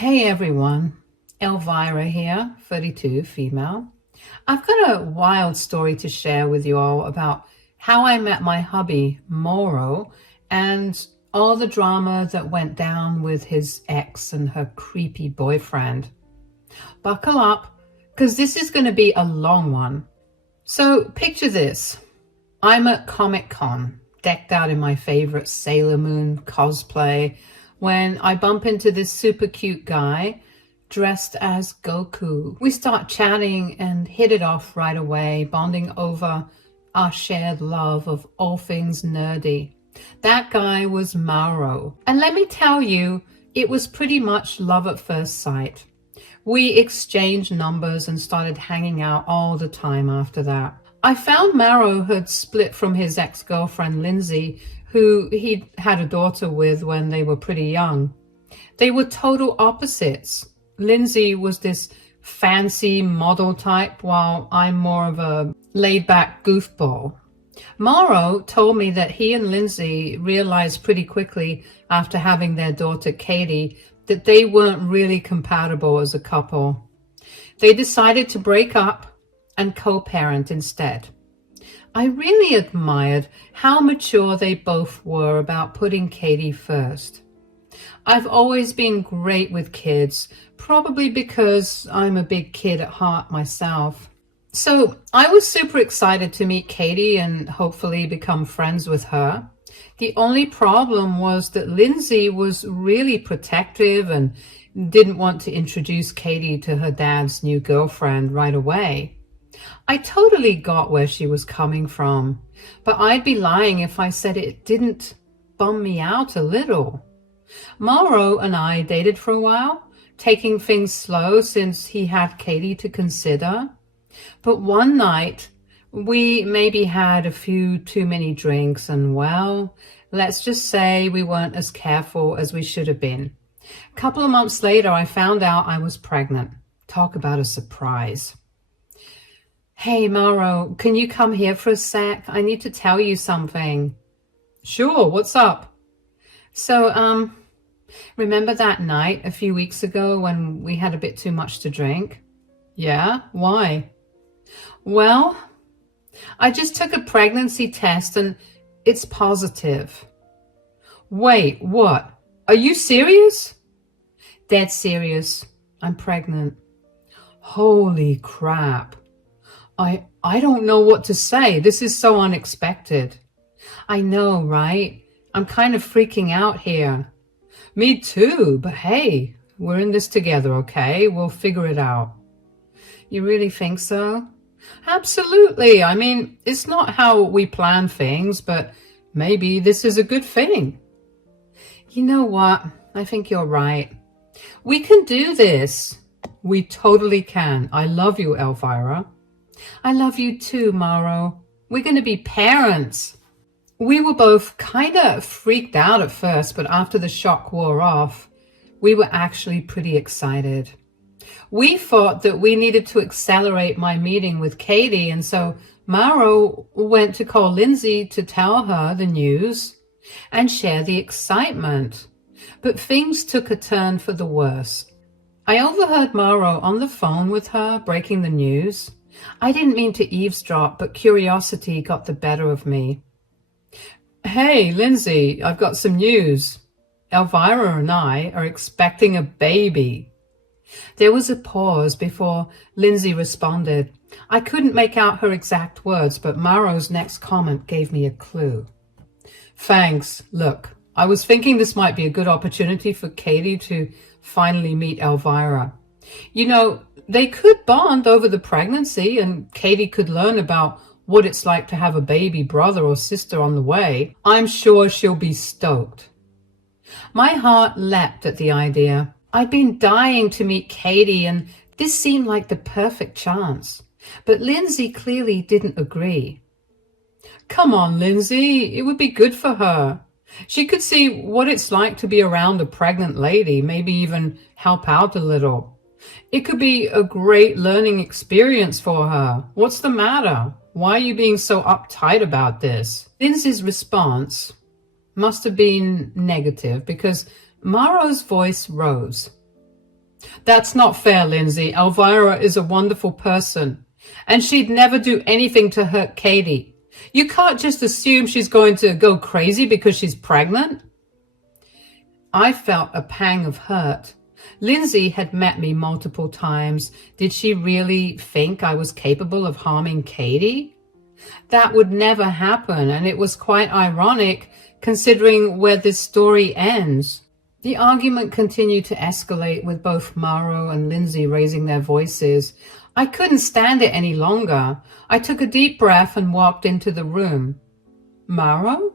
Hey everyone, Elvira here, 32, female. I've got a wild story to share with you all about how I met my hubby, Mauro, and all the drama that went down with his ex and her creepy boyfriend. Buckle up, because this is going to be a long one. So picture this. I'm at Comic-Con, decked out in my favorite Sailor Moon cosplay, when I bump into this super cute guy dressed as Goku. We start chatting and hit it off right away, bonding over our shared love of all things nerdy. That guy was Mauro. And let me tell you, it was pretty much love at first sight. We exchanged numbers and started hanging out all the time after that. I found Mauro had split from his ex-girlfriend Lindsay, who he'd had a daughter with when they were pretty young. They were total opposites. Lindsay was this fancy model type, while I'm more of a laid-back goofball. Mauro told me that he and Lindsay realized pretty quickly after having their daughter Katie that they weren't really compatible as a couple. They decided to break up and co-parent instead. I really admired how mature they both were about putting Katie first. I've always been great with kids, probably because I'm a big kid at heart myself. So I was super excited to meet Katie and hopefully become friends with her. The only problem was that Lindsay was really protective and didn't want to introduce Katie to her dad's new girlfriend right away. I totally got where she was coming from, but I'd be lying if I said it didn't bum me out a little. Mauro and I dated for a while, taking things slow since he had Katie to consider. But one night, we maybe had a few too many drinks and, well, let's just say we weren't as careful as we should have been. A couple of months later, I found out I was pregnant. Talk about a surprise. Hey, Mauro, can you come here for a sec? I need to tell you something. Sure, what's up? So, remember that night a few weeks ago when we had a bit too much to drink? Yeah, why? Well, I just took a pregnancy test and it's positive. Wait, what? Are you serious? Dead serious. I'm pregnant. Holy crap. I don't know what to say. This is so unexpected. I know, right? I'm kind of freaking out here. Me too, but hey, we're in this together, okay? We'll figure it out. You really think so? Absolutely. I mean, it's not how we plan things, but maybe this is a good thing. You know what? I think you're right. We can do this. We totally can. I love you, Elvira. I love you too, Mauro. We're going to be parents. We were both kind of freaked out at first, but after the shock wore off, we were actually pretty excited. We thought that we needed to accelerate my meeting with Katie, and so Mauro went to call Lindsay to tell her the news and share the excitement. But things took a turn for the worse. I overheard Mauro on the phone with her breaking the news. I didn't mean to eavesdrop, but curiosity got the better of me. Hey, Lindsay, I've got some news. Elvira and I are expecting a baby. There was a pause before Lindsay responded. I couldn't make out her exact words, but Mauro's next comment gave me a clue. Thanks. Look, I was thinking this might be a good opportunity for Katie to finally meet Elvira. You know, they could bond over the pregnancy and Katie could learn about what it's like to have a baby brother or sister on the way. I'm sure she'll be stoked. My heart leapt at the idea. I'd been dying to meet Katie and this seemed like the perfect chance. But Lindsay clearly didn't agree. Come on, Lindsay, it would be good for her. She could see what it's like to be around a pregnant lady, maybe even help out a little. It could be a great learning experience for her. What's the matter? Why are you being so uptight about this? Lindsay's response must have been negative because Mauro's voice rose. That's not fair, Lindsay. Elvira is a wonderful person, and she'd never do anything to hurt Katie. You can't just assume she's going to go crazy because she's pregnant. I felt a pang of hurt. Lindsay had met me multiple times. Did she really think I was capable of harming Katie? That would never happen, and it was quite ironic considering where this story ends. The argument continued to escalate, with both Mauro and Lindsay raising their voices. I couldn't stand it any longer. I took a deep breath and walked into the room. Mauro?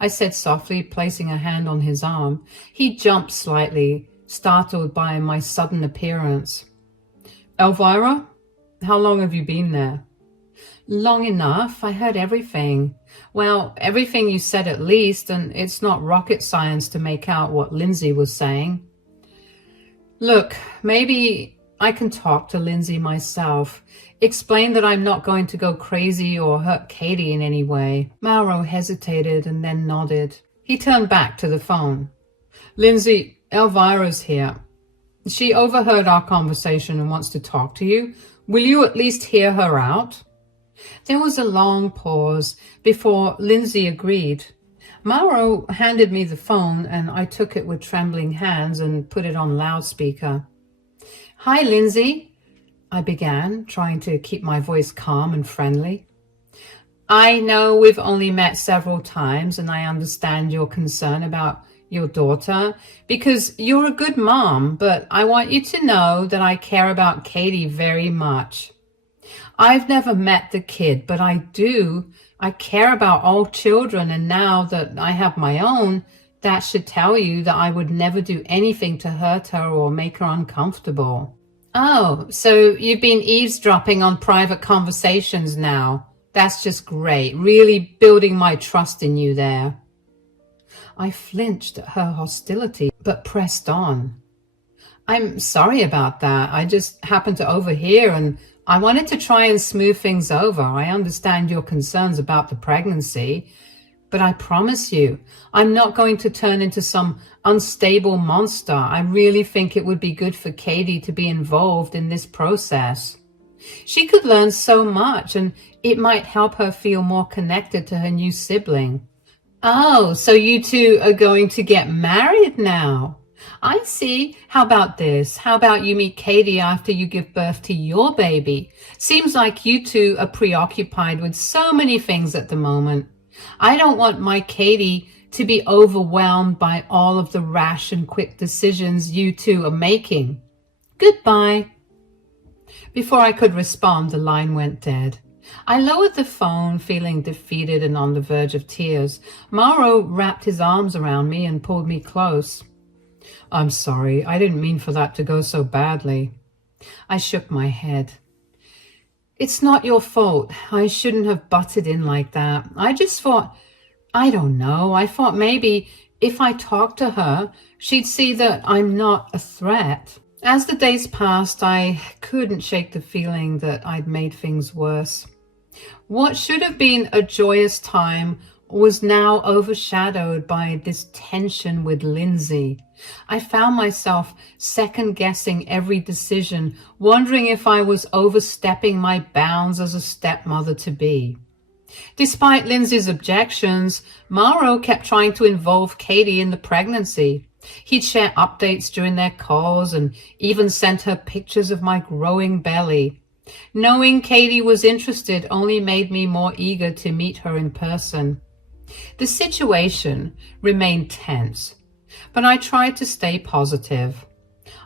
I said softly, placing a hand on his arm. He jumped slightly, startled by my sudden appearance. Elvira, how long have you been there? Long enough. I heard everything. Well, everything you said at least, and it's not rocket science to make out what Lindsay was saying. Look, maybe I can talk to Lindsay myself. Explain that I'm not going to go crazy or hurt Katie in any way. Mauro hesitated and then nodded. He turned back to the phone. Lindsay, Elvira's here. She overheard our conversation and wants to talk to you. Will you at least hear her out? There was a long pause before Lindsay agreed. Mauro handed me the phone, and I took it with trembling hands and put it on loudspeaker. Hi, Lindsay, I began, trying to keep my voice calm and friendly. I know we've only met several times, and I understand your concern about your daughter because you're a good mom, but I want you to know that I care about Katie very much. I've never met the kid, but I do. I care about all children, and now that I have my own, that should tell you that I would never do anything to hurt her or make her uncomfortable. Oh, so you've been eavesdropping on private conversations now. That's just great. Really building my trust in you there. I flinched at her hostility, but pressed on. I'm sorry about that. I just happened to overhear, and I wanted to try and smooth things over. I understand your concerns about the pregnancy, but I promise you, I'm not going to turn into some unstable monster. I really think it would be good for Katie to be involved in this process. She could learn so much, and it might help her feel more connected to her new sibling. Oh, so you two are going to get married now? I see. How about this? How about you meet Katie after you give birth to your baby? Seems like you two are preoccupied with so many things at the moment. I don't want my Katie to be overwhelmed by all of the rash and quick decisions you two are making. Goodbye. Before I could respond, the line went dead. I lowered the phone, feeling defeated and on the verge of tears. Mauro wrapped his arms around me and pulled me close. I'm sorry, I didn't mean for that to go so badly. I shook my head. It's not your fault. I shouldn't have butted in like that. I just thought, I don't know, I thought maybe if I talked to her, she'd see that I'm not a threat. As the days passed, I couldn't shake the feeling that I'd made things worse. What should have been a joyous time was now overshadowed by this tension with Lindsay. I found myself second-guessing every decision, wondering if I was overstepping my bounds as a stepmother-to-be. Despite Lindsay's objections, Mauro kept trying to involve Katie in the pregnancy. He'd share updates during their calls and even sent her pictures of my growing belly. Knowing Katie was interested only made me more eager to meet her in person. The situation remained tense, but I tried to stay positive.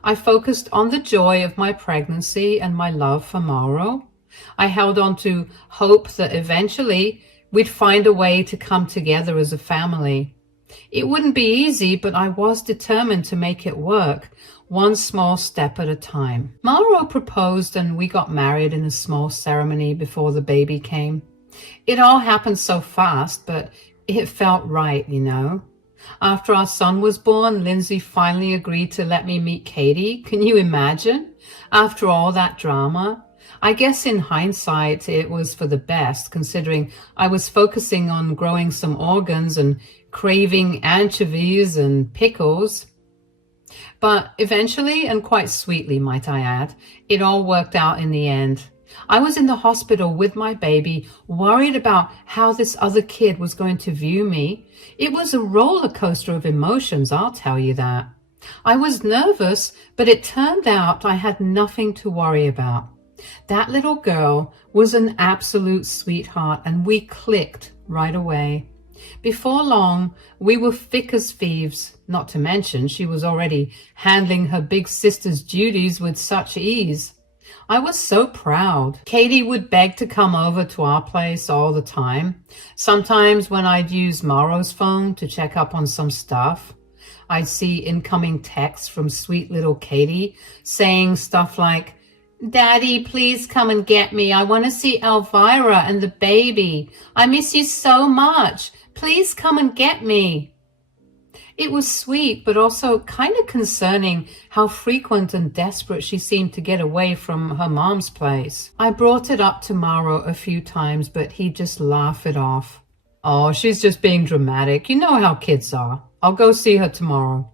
I focused on the joy of my pregnancy and my love for Mauro. I held on to hope that eventually we'd find a way to come together as a family. It wouldn't be easy, but I was determined to make it work, one small step at a time. Mauro proposed and we got married in a small ceremony before the baby came. It all happened so fast, but it felt right, you know. After our son was born, Lindsay finally agreed to let me meet Katie. Can you imagine? After all that drama? I guess in hindsight, it was for the best, considering I was focusing on growing some organs and craving anchovies and pickles. But eventually, and quite sweetly, might I add, it all worked out in the end. I was in the hospital with my baby, worried about how this other kid was going to view me. It was a roller coaster of emotions, I'll tell you that. I was nervous, but it turned out I had nothing to worry about. That little girl was an absolute sweetheart, and we clicked right away. Before long, we were thick as thieves, not to mention she was already handling her big sister's duties with such ease. I was so proud. Katie would beg to come over to our place all the time. Sometimes when I'd use Mauro's phone to check up on some stuff, I'd see incoming texts from sweet little Katie saying stuff like, "Daddy, please come and get me. I want to see Elvira and the baby. I miss you so much. Please come and get me." It was sweet, but also kind of concerning how frequent and desperate she seemed to get away from her mom's place. I brought it up to Mauro a few times, but he'd just laugh it off. "Oh, she's just being dramatic. You know how kids are. I'll go see her tomorrow."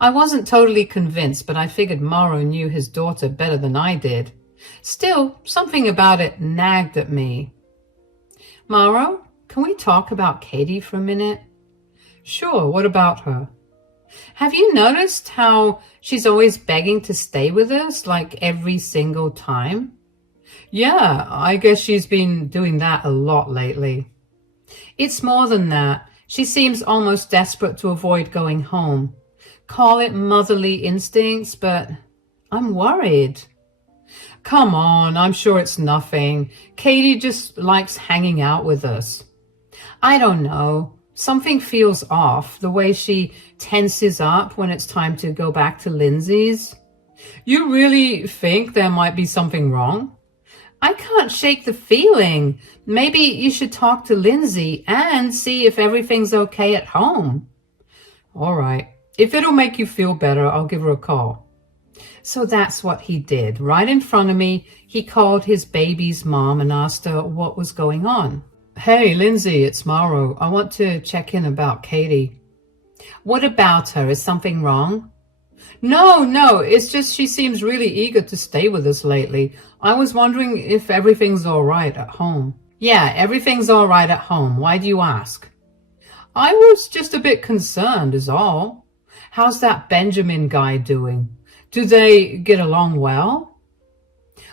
I wasn't totally convinced, but I figured Mauro knew his daughter better than I did. Still, something about it nagged at me. "Mauro, can we talk about Katie for a minute?" "Sure, what about her?" "Have you noticed how she's always begging to stay with us, like every single time?" "Yeah, I guess she's been doing that a lot lately." "It's more than that. She seems almost desperate to avoid going home. Call it motherly instincts, but I'm worried." "Come on, I'm sure it's nothing. Katie just likes hanging out with us." "I don't know. Something feels off, the way she tenses up when it's time to go back to Lindsay's." "You really think there might be something wrong?" "I can't shake the feeling. Maybe you should talk to Lindsay and see if everything's okay at home." "All right. If it'll make you feel better, I'll give her a call." So that's what he did. Right in front of me, he called his baby's mom and asked her what was going on. "Hey, Lindsay, it's Mauro. I want to check in about Katie." "What about her? Is something wrong?" No, it's just she seems really eager to stay with us lately. I was wondering if everything's all right at home." "Yeah, everything's all right at home. Why do you ask?" "I was just a bit concerned is all. How's that Benjamin guy doing? Do they get along well?"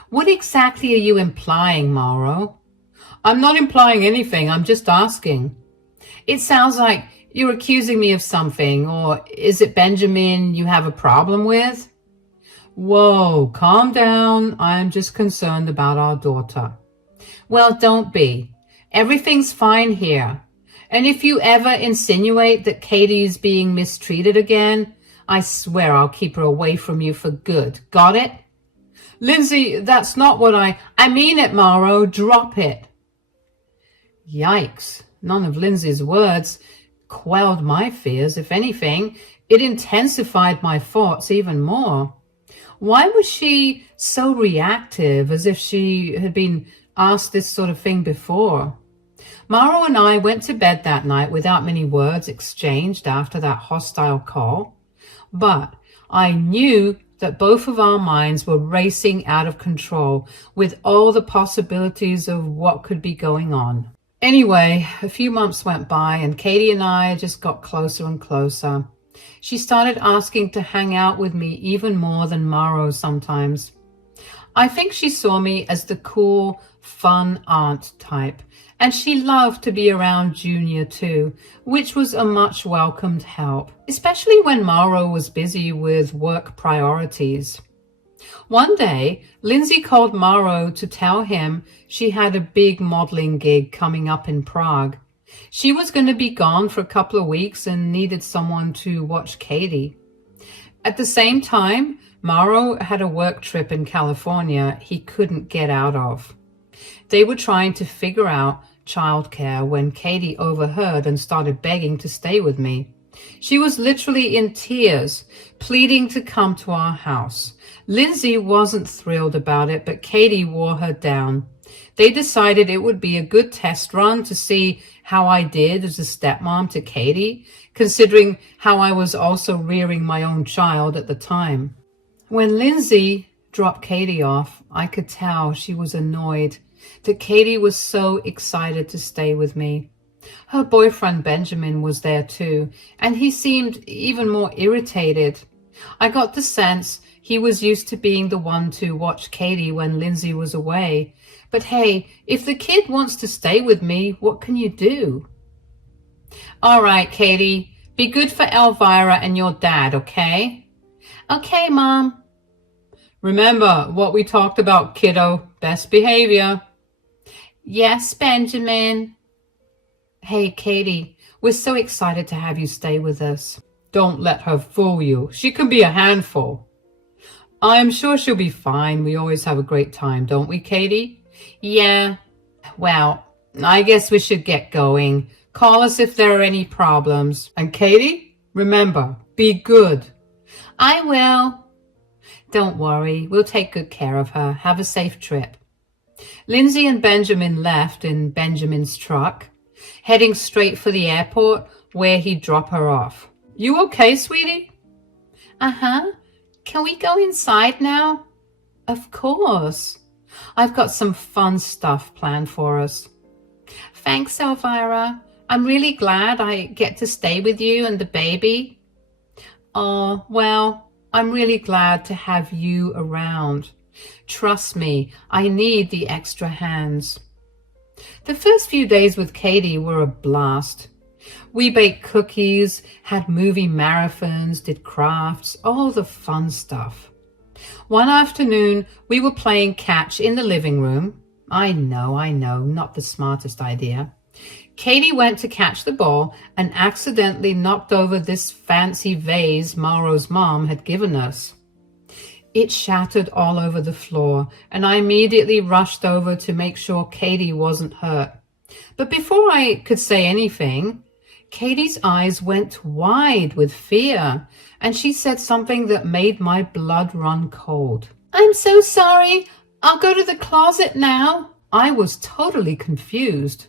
"What exactly are you implying, Mauro?" "I'm not implying anything. I'm just asking." "It sounds like you're accusing me of something, or is it Benjamin you have a problem with?" "Whoa, calm down. I'm just concerned about our daughter." "Well, don't be. Everything's fine here. And if you ever insinuate that Katie's being mistreated again, I swear I'll keep her away from you for good. Got it?" "Lindsay, that's not what I mean it, Mauro. Drop it." Yikes. None of Lindsay's words quelled my fears. If anything, it intensified my thoughts even more. Why was she so reactive, as if she had been asked this sort of thing before? Mauro and I went to bed that night without many words exchanged after that hostile call, but I knew that both of our minds were racing out of control with all the possibilities of what could be going on. Anyway, a few months went by and Katie and I just got closer and closer. She started asking to hang out with me even more than Mauro sometimes. I think she saw me as the cool, fun aunt type, and she loved to be around Junior too, which was a much welcomed help, especially when Mauro was busy with work priorities. One day, Lindsay called Mauro to tell him she had a big modeling gig coming up in Prague. She was going to be gone for a couple of weeks and needed someone to watch Katie. At the same time, Mauro had a work trip in California he couldn't get out of. They were trying to figure out childcare when Katie overheard and started begging to stay with me. She was literally in tears, pleading to come to our house. Lindsay wasn't thrilled about it, but Katie wore her down. They decided it would be a good test run to see how I did as a stepmom to Katie, considering how I was also rearing my own child at the time. When Lindsay dropped Katie off, I could tell she was annoyed that Katie was so excited to stay with me. Her boyfriend Benjamin was there too, and he seemed even more irritated. I got the sense he was used to being the one to watch Katie when Lindsay was away. But hey, if the kid wants to stay with me, what can you do? All right, Katie, be good for Elvira and your dad, okay? Okay, Mom. Remember what we talked about, kiddo. Best behavior. Yes, Benjamin. Hey, Katie, we're so excited to have you stay with us. Don't let her fool you. She can be a handful. I'm sure she'll be fine. We always have a great time, don't we, Katie? Yeah. Well, I guess we should get going. Call us if there are any problems. And Katie, remember, be good. I will. Don't worry. We'll take good care of her. Have a safe trip. Lindsay and Benjamin left in Benjamin's truck, heading straight for the airport where he'd drop her off. You okay, sweetie? Uh-huh. Can we go inside now? Of course. I've got some fun stuff planned for us. Thanks, Elvira. I'm really glad I get to stay with you and the baby. Oh, well, I'm really glad to have you around. Trust me, I need the extra hands. The first few days with Katie were a blast. We baked cookies, had movie marathons, did crafts, all the fun stuff. One afternoon, we were playing catch in the living room. I know, not the smartest idea. Katie went to catch the ball and accidentally knocked over this fancy vase Mauro's mom had given us. It shattered all over the floor, and I immediately rushed over to make sure Katie wasn't hurt. But before I could say anything, Katie's eyes went wide with fear, and she said something that made my blood run cold. I'm so sorry. I'll go to the closet now. I was totally confused.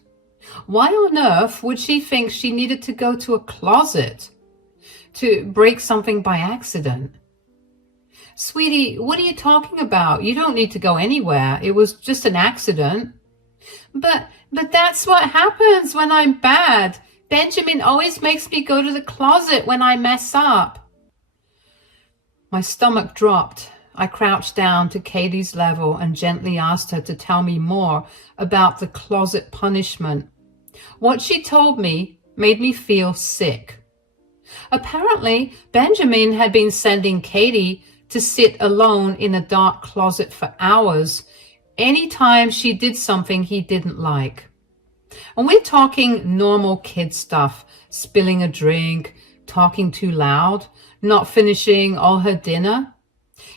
Why on earth would she think she needed to go to a closet to break something by accident? Sweetie, what are you talking about? You don't need to go anywhere. It was just an accident. But that's what happens when I'm bad. Benjamin always makes me go to the closet when I mess up. My stomach dropped. I crouched down to Katie's level and gently asked her to tell me more about the closet punishment. What she told me made me feel sick. Apparently, Benjamin had been sending Katie to sit alone in a dark closet for hours anytime she did something he didn't like. And we're talking normal kid stuff, spilling a drink, talking too loud, not finishing all her dinner.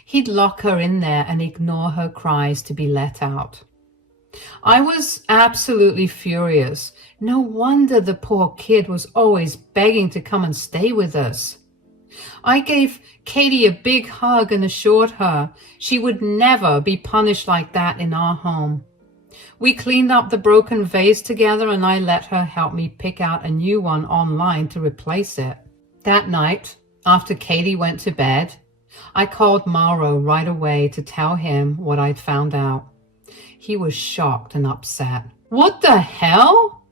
He'd lock her in there and ignore her cries to be let out. I was absolutely furious. No wonder the poor kid was always begging to come and stay with us. I gave Katie a big hug and assured her she would never be punished like that in our home. We cleaned up the broken vase together and I let her help me pick out a new one online to replace it. That night, after Katie went to bed, I called Mauro right away to tell him what I'd found out. He was shocked and upset. What the hell?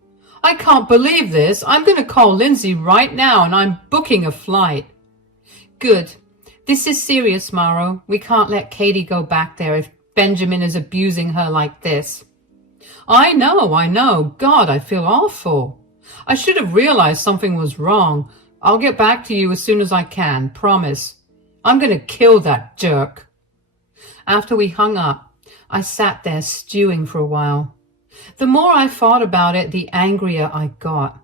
I can't believe this. I'm going to call Lindsay right now and I'm booking a flight. Good. This is serious, Mauro. We can't let Katie go back there if Benjamin is abusing her like this. I know. God, I feel awful. I should have realized something was wrong. I'll get back to you as soon as I can, promise. I'm going to kill that jerk. After we hung up, I sat there stewing for a while. The more I thought about it, the angrier I got.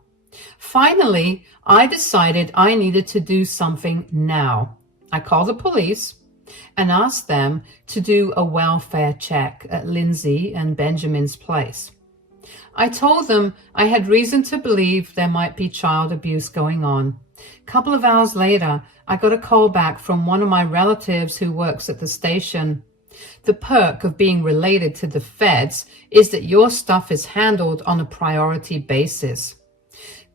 Finally, I decided I needed to do something now. I called the police and asked them to do a welfare check at Lindsay and Benjamin's place. I told them I had reason to believe there might be child abuse going on, Couple of hours later, I got a call back from one of my relatives who works at the station. The perk of being related to the feds is that your stuff is handled on a priority basis.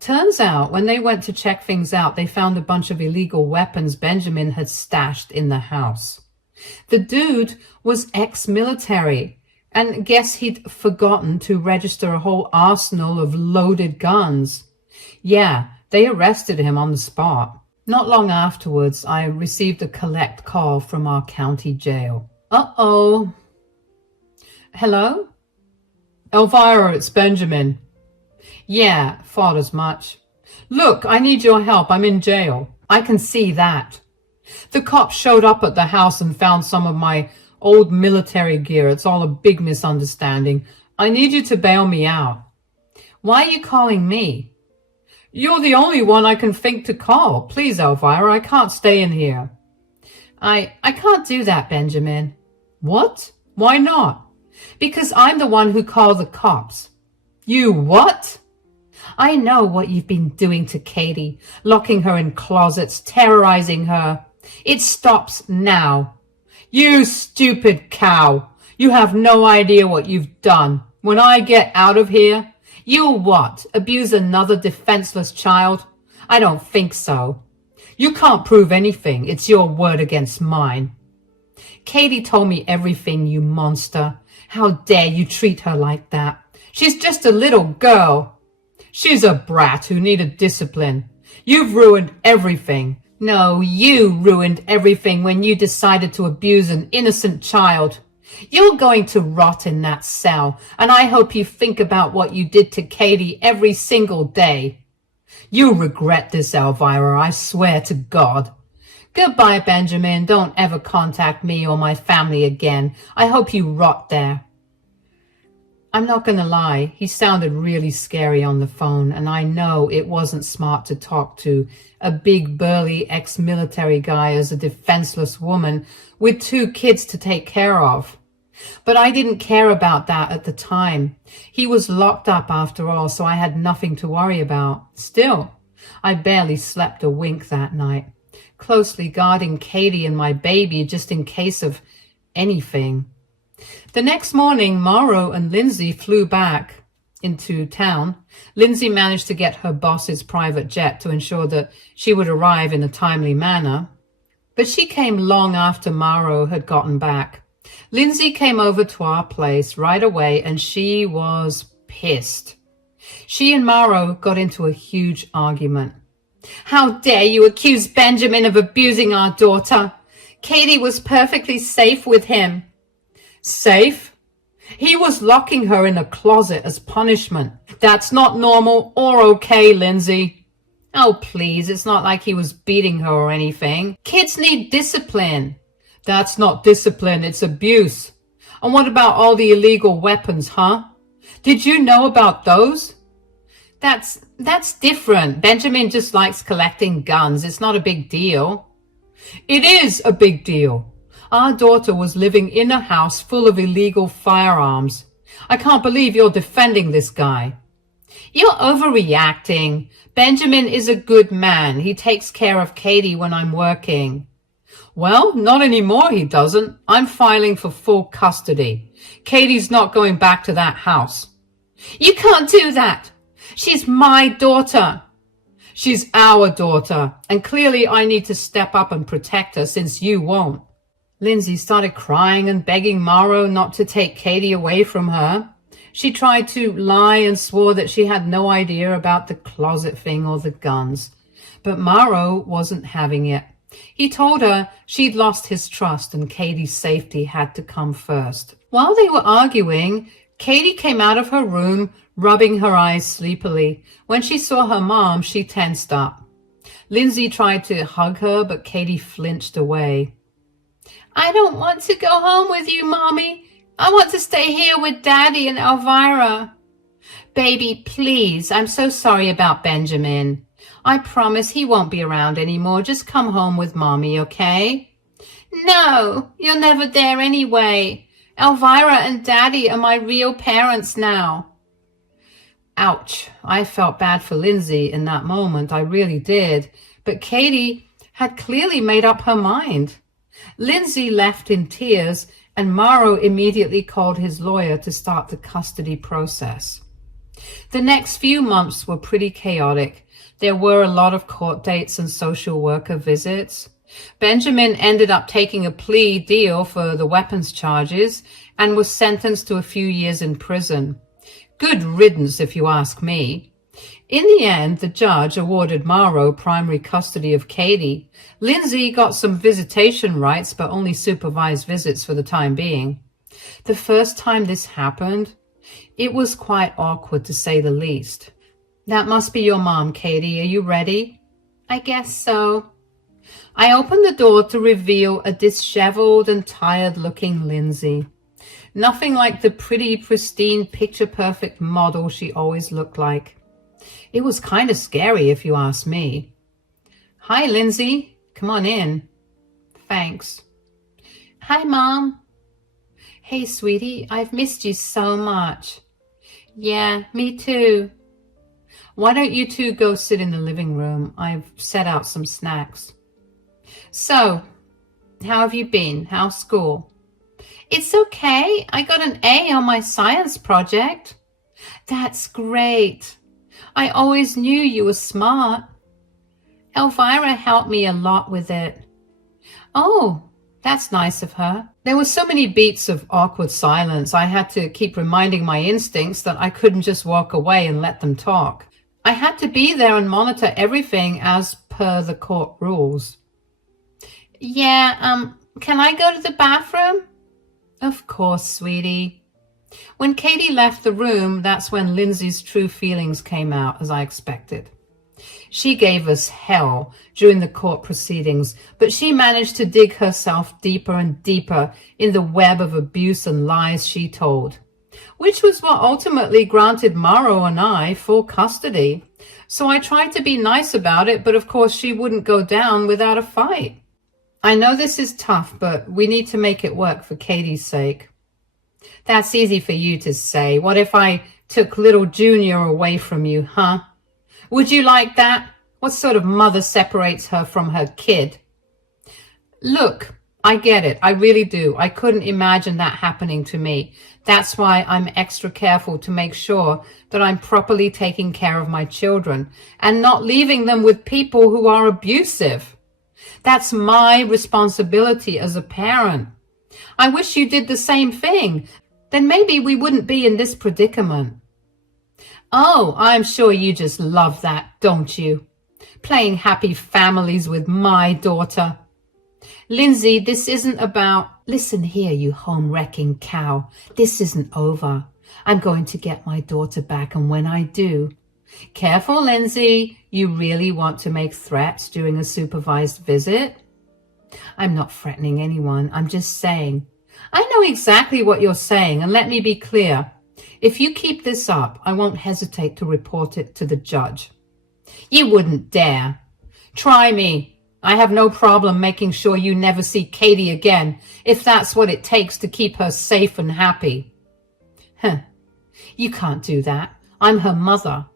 Turns out when they went to check things out, they found a bunch of illegal weapons Benjamin had stashed in the house. The dude was ex-military, and guess he'd forgotten to register a whole arsenal of loaded guns. Yeah, they arrested him on the spot. Not long afterwards, I received a collect call from our county jail. Uh-oh. Hello? Elvira, it's Benjamin. Yeah, thought as much. Look, I need your help. I'm in jail. I can see that. The cops showed up at the house and found some of my old military gear. It's all a big misunderstanding. I need you to bail me out. Why are you calling me? You're the only one I can think to call. Please, Elvira, I can't stay in here. I can't do that, Benjamin. What? Why not? Because I'm the one who called the cops. You what? I know what you've been doing to Katie, locking her in closets, terrorizing her. It stops now. You stupid cow. You have no idea what you've done. When I get out of here, you'll what? Abuse another defenseless child? I don't think so. You can't prove anything. It's your word against mine. Katie told me everything, you monster. How dare you treat her like that? She's just a little girl. She's a brat who needed discipline. You've ruined everything. No, you ruined everything when you decided to abuse an innocent child. You're going to rot in that cell, and I hope you think about what you did to Katie every single day. You'll regret this, Elvira, I swear to God. Goodbye, Benjamin. Don't ever contact me or my family again. I hope you rot there. I'm not going to lie, he sounded really scary on the phone, and I know it wasn't smart to talk to a big, burly ex-military guy as a defenseless woman with 2 kids to take care of. But I didn't care about that at the time. He was locked up after all, so I had nothing to worry about. Still, I barely slept a wink that night, closely guarding Katie and my baby just in case of anything. The next morning, Mauro and Lindsay flew back into town. Lindsay managed to get her boss's private jet to ensure that she would arrive in a timely manner. But she came long after Mauro had gotten back. Lindsay came over to our place right away, and she was pissed. She and Mauro got into a huge argument. How dare you accuse Benjamin of abusing our daughter? Katie was perfectly safe with him. Safe? He was locking her in a closet as punishment. That's not normal or okay, Lindsay. Oh, please, it's not like he was beating her or anything. Kids need discipline. That's not discipline, it's abuse. And what about all the illegal weapons, huh? Did you know about those? That's different. Benjamin just likes collecting guns. It's not a big deal. It is a big deal. Our daughter was living in a house full of illegal firearms. I can't believe you're defending this guy. You're overreacting. Benjamin is a good man. He takes care of Katie when I'm working. Well, not anymore, he doesn't. I'm filing for full custody. Katie's not going back to that house. You can't do that. She's my daughter. She's our daughter, and clearly I need to step up and protect her since you won't. Lindsay started crying and begging Mauro not to take Katie away from her. She tried to lie and swore that she had no idea about the closet thing or the guns. But Mauro wasn't having it. He told her she'd lost his trust and Katie's safety had to come first. While they were arguing, Katie came out of her room, rubbing her eyes sleepily. When she saw her mom, she tensed up. Lindsay tried to hug her, but Katie flinched away. I don't want to go home with you, Mommy. I want to stay here with Daddy and Elvira. Baby, please, I'm so sorry about Benjamin. I promise he won't be around anymore. Just come home with Mommy, okay? No, you're never there anyway. Elvira and Daddy are my real parents now. Ouch. I felt bad for Lindsay in that moment. I really did. But Katie had clearly made up her mind. Lindsay left in tears, and Mauro immediately called his lawyer to start the custody process. The next few months were pretty chaotic. There were a lot of court dates and social worker visits. Benjamin ended up taking a plea deal for the weapons charges and was sentenced to a few years in prison. Good riddance, if you ask me. In the end, the judge awarded Mauro primary custody of Katie. Lindsay got some visitation rights, but only supervised visits for the time being. The first time this happened, it was quite awkward, to say the least. That must be your mom, Katie. Are you ready? I guess so. I opened the door to reveal a disheveled and tired-looking Lindsay. Nothing like the pretty, pristine, picture-perfect model she always looked like. It was kind of scary, if you ask me. Hi, Lindsay. Come on in. Thanks. Hi, Mom. Hey, sweetie, I've missed you so much. Yeah, me too. Why don't you two go sit in the living room? I've set out some snacks. So, how have you been? How's school? It's okay. I got an A on my science project. That's great. I always knew you were smart. Elvira helped me a lot with it. Oh, that's nice of her. There were so many beats of awkward silence. I had to keep reminding my instincts that I couldn't just walk away and let them talk. I had to be there and monitor everything as per the court rules. Yeah, can I go to the bathroom? Of course, sweetie. When Katie left the room, that's when Lindsay's true feelings came out, as I expected. She gave us hell during the court proceedings, but she managed to dig herself deeper and deeper in the web of abuse and lies she told, which was what ultimately granted Mauro and I full custody. So I tried to be nice about it, but of course she wouldn't go down without a fight. I know this is tough, but we need to make it work for Katie's sake. That's easy for you to say. What if I took little Junior away from you, huh? Would you like that? What sort of mother separates her from her kid? Look, I get it. I really do. I couldn't imagine that happening to me. That's why I'm extra careful to make sure that I'm properly taking care of my children and not leaving them with people who are abusive. That's my responsibility as a parent. I wish you did the same thing. Then maybe we wouldn't be in this predicament. Oh, I'm sure you just love that, don't you? Playing happy families with my daughter. Lindsay, this isn't about... Listen here, you home-wrecking cow. This isn't over. I'm going to get my daughter back, and when I do... Careful, Lindsay. You really want to make threats during a supervised visit? I'm not threatening anyone. I'm just saying. I know exactly what you're saying, and let me be clear. If you keep this up, I won't hesitate to report it to the judge. You wouldn't dare. Try me. I have no problem making sure you never see Katie again, if that's what it takes to keep her safe and happy. You can't do that. I'm her mother.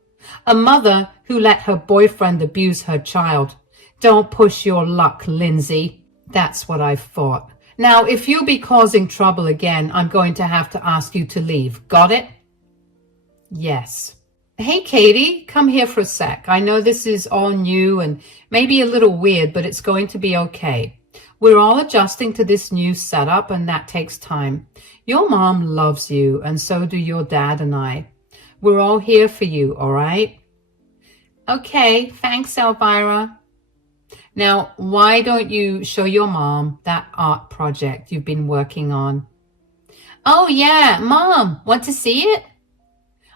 A mother who let her boyfriend abuse her child. Don't push your luck, Lindsay. That's what I've thought. Now, if you'll be causing trouble again, I'm going to have to ask you to leave. Got it? Yes. Hey, Katie, come here for a sec. I know this is all new and maybe a little weird, but it's going to be okay. We're all adjusting to this new setup, and that takes time. Your mom loves you, and so do your dad and I. We're all here for you, all right? Okay, thanks, Elvira. Now, why don't you show your mom that art project you've been working on? Oh, yeah, Mom, want to see it?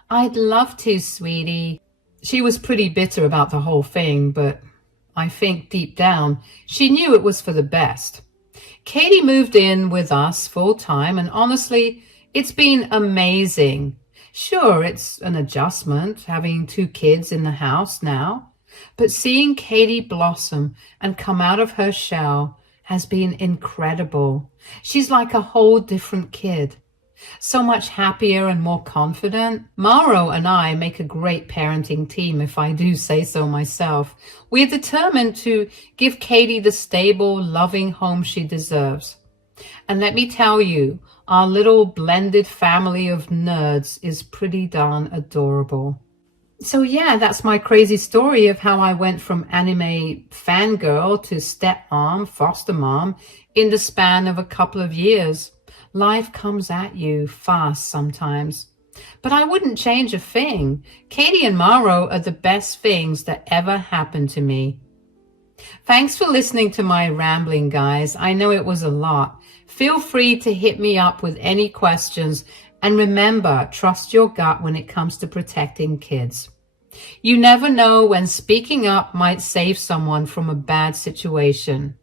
I'd love to, sweetie. She was pretty bitter about the whole thing, but I think deep down she knew it was for the best. Katie moved in with us full time, and honestly, it's been amazing. Sure, it's an adjustment having 2 kids in the house now, but seeing Katie blossom and come out of her shell has been incredible. She's like a whole different kid. So much happier and more confident. Mauro and I make a great parenting team, if I do say so myself. We're determined to give Katie the stable, loving home she deserves. And let me tell you, our little blended family of nerds is pretty darn adorable. So yeah, that's my crazy story of how I went from anime fangirl to stepmom, foster mom in the span of a couple of years. Life comes at you fast sometimes. But I wouldn't change a thing. Katie and Mauro are the best things that ever happened to me. Thanks for listening to my rambling, guys. I know it was a lot. Feel free to hit me up with any questions. And remember, trust your gut when it comes to protecting kids. You never know when speaking up might save someone from a bad situation.